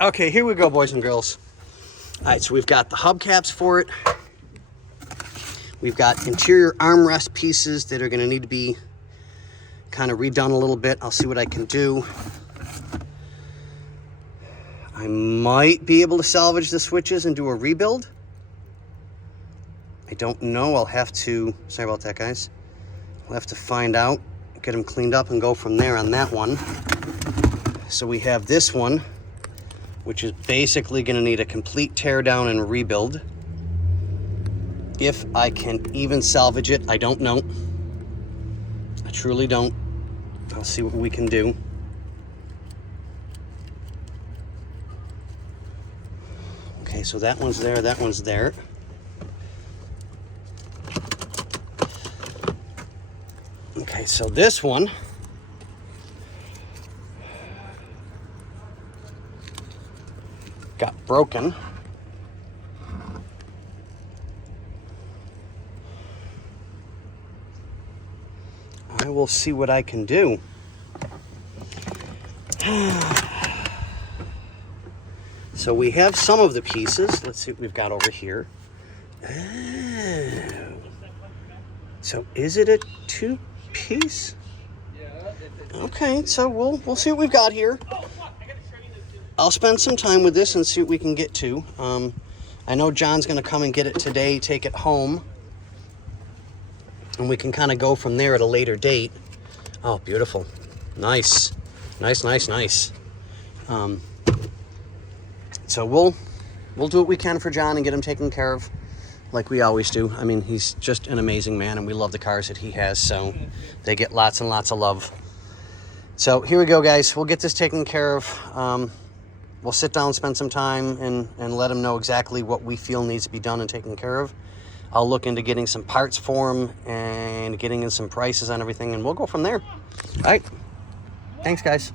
Okay, here we go, boys and girls. All right, so we've got the hubcaps for it. We've got interior armrest pieces that are going to need to be kind of redone a little bit. I'll see what I can do. I might be able to salvage the switches and do a rebuild. I don't know. I'll have to, sorry about that, guys. I'll have to find out, get them cleaned up and go from there on that one. So we have this one, which is basically going to need a complete tear down and rebuild. If I can even salvage it, I don't know. I truly don't. I'll see what we can do. Okay, so that one's there, that one's there. Okay, so this one got broken. I will see what I can do. So we have some of the pieces. Let's see what we've got over here. Oh. So is it a two-piece? Okay, so we'll see what we've got here. I'll spend some time with this and see what we can get to. I know John's going to come and get it today, take it home, and we can kind of go from there at a later date. Oh, beautiful. Nice. Nice, nice, nice. So we'll do what we can for John and get him taken care of like we always do. I mean, he's just an amazing man, and we love the cars that he has, so they get lots and lots of love. So here we go, guys. We'll get this taken care of. We'll sit down, spend some time, and let him know exactly what we feel needs to be done and taken care of. I'll look into getting some parts for him and getting in some prices on everything, and we'll go from there. All right. Thanks, guys.